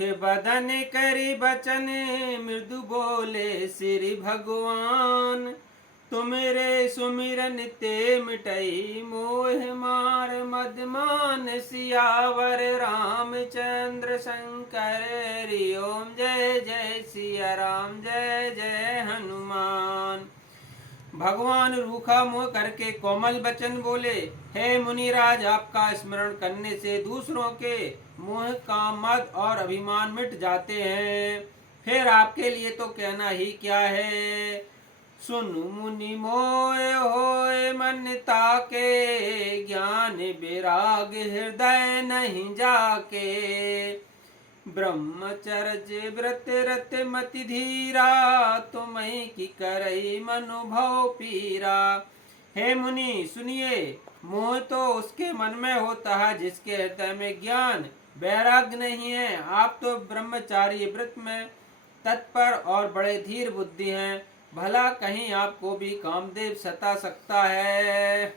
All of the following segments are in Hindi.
बदन करी बचन मृदु बोले श्री भगवान। तुमरे सुमिरन ते मिटई मोह मार मदमान सियावर रामचंद्र शंकर हरि ओम। जय जय सिया राम, जय जय हनुमान। भगवान रूखा मुंह करके कोमल वचन बोले, हे मुनिराज, आपका स्मरण करने से दूसरों के मोह, काम, मद और अभिमान मिट जाते हैं। फिर आपके लिए तो कहना ही क्या है। सुनु मुनि मोय होय मन ताके, ज्ञान विराग हृदय नहीं जाके। ब्रह्मचर्य व्रत रत मति धीरा, तुम्हें की करई मनुभव पीरा। हे मुनि सुनिए, मोह तो उसके मन में होता है जिसके हृदय में ज्ञान वैराग्य नहीं है। आप तो ब्रह्मचारी व्रत में तत्पर और बड़े धीर बुद्धि हैं। भला कहीं आपको भी कामदेव सता सकता है।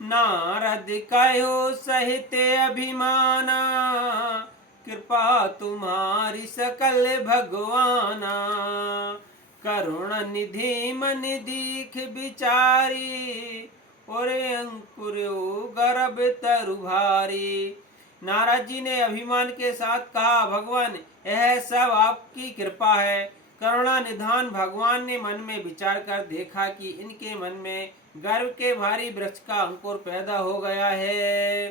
नारद कहो सहित अभिमाना, कृपा तुम्हारी सकल भगवाना। करुण निधि मन दीख विचारी, और अंकुर गर्भ तरु भारी। नारद जी ने अभिमान के साथ कहा, भगवान यह सब आपकी कृपा है। करुणा निधान भगवान ने मन में विचार कर देखा कि इनके मन में गर्व के भारी वृक्ष का अंकुर पैदा हो गया है।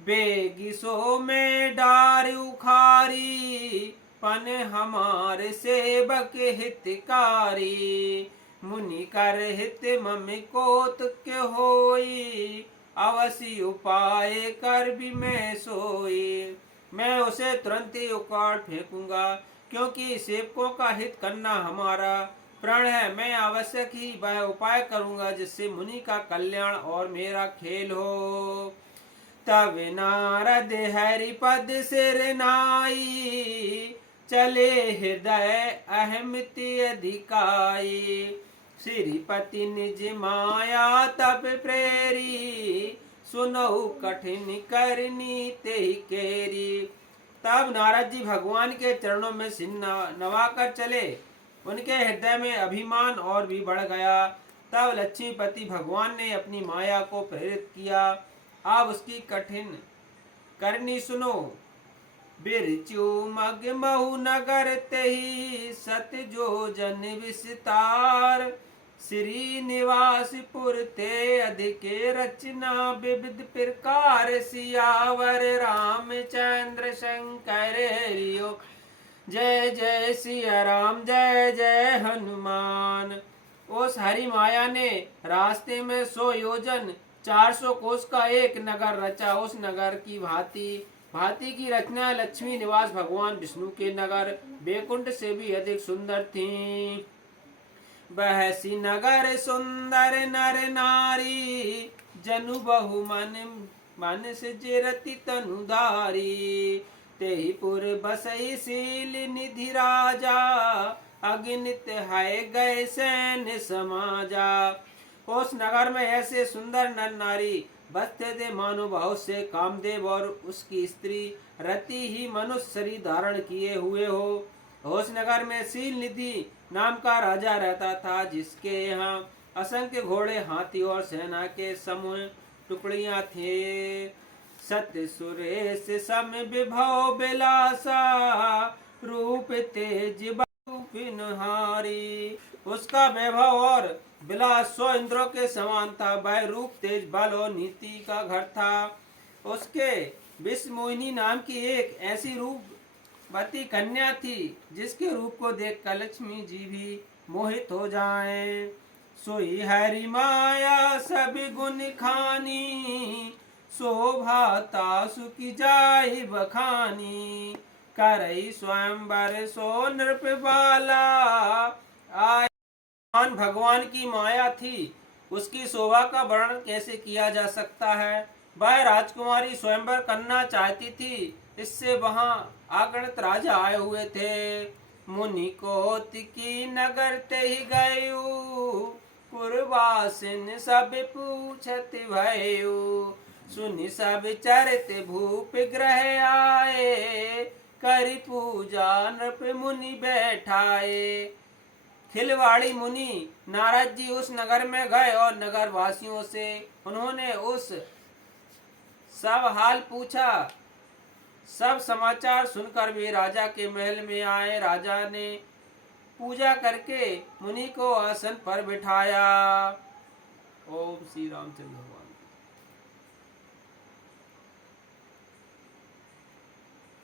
बेगिसो में डार उखारी, पन हमारे सेवक हितकारी। मुनि कर हित मम कोतुक्य होई, अवश्य उपाय कर भी मैं सोई। मैं उसे तुरंत ही उखाड़ फेंकूंगा, क्योंकि सेवकों का हित करना हमारा प्रण है। मैं आवश्यक ही वह उपाय करूंगा जिससे मुनि का कल्याण और मेरा खेल हो। तब नारद हरिपद सिर नाई, चले हृदय अहमिति अधिकाई। श्रीपति निज माया तब प्रेरी, सुनऊ कठिन करनी ते केरी। तब नारद जी भगवान के चरणों में सिर नवाकर चले। उनके हृदय में अभिमान और भी बढ़ गया। तब लक्ष्मीपति भगवान ने अपनी माया को प्रेरित किया। अब उसकी कठिन करनी सुनो। बिरचू मग महु नगर तेहि, सत जो जन विस्तार। श्रीनिवासपुर ते अधिके रचना, विविध प्रकार सियावर रामचंद्र शंकर हरि ओम। जय जय सिया राम, जय जय हनुमान। उस हरि माया ने रास्ते में 100 योजन 400 कोस का एक नगर रचा। उस नगर की भांति की रचना लक्ष्मी निवास भगवान विष्णु के नगर बैकुंठ से भी अधिक सुंदर थी। बहसी नगर सुंदर नर नारी, जनु बहु मन से रति तनुधारी। तेहिपुर बसई शील निधि राजा, अगिनित है गए सैन्य समाजा। उस नगर में ऐसे सुंदर नर नारी बसते थे मानो बहुत से कामदेव और उसकी स्त्री रति ही मनुष्य शरीर धारण किए हुए हो। उस नगर में शील निधि नाम का राजा रहता था, जिसके यहाँ असंख्य घोड़े, हाथी और सेना के समूह टुकड़ियां थे। सत्य सुरेश सम विभव बिलासा, रूप तेज हारी। उसका वैभव और विलास 100 इंद्रों के समान था। वह रूप तेज बल और नीति का घर था। उसके विश्व मोहिनी नाम की एक ऐसी रूपवती कन्या थी, जिसके रूप को देखकर लक्ष्मी जी भी मोहित हो जाएं। सोई हरि माया सब गुण खानी, शोभाता सुखी जाय बखानी। करई स्वयंवर सो नृप बाला, आय भगवान की माया थी, उसकी शोभा का वर्णन कैसे किया जा सकता है। वह राजकुमारी स्वयंवर करना चाहती थी, इससे वहां अगणित राजा आए हुए थे। मुनि कोतिकी नगर ते ही गयु, पुरवासिन सब पूछत भयु। सुनि सब चरित भूप ग्रह आए, करि पूजा नृप मुनि बैठाए। खिलवाड़ी मुनि नारद जी उस नगर में गए और नगर वासियों से उन्होंने उस सब हाल पूछा। सब समाचार सुनकर वे राजा के महल में आए। राजा ने पूजा करके मुनि को आसन पर बिठाया। ओम श्री रामचंद्र भगवान।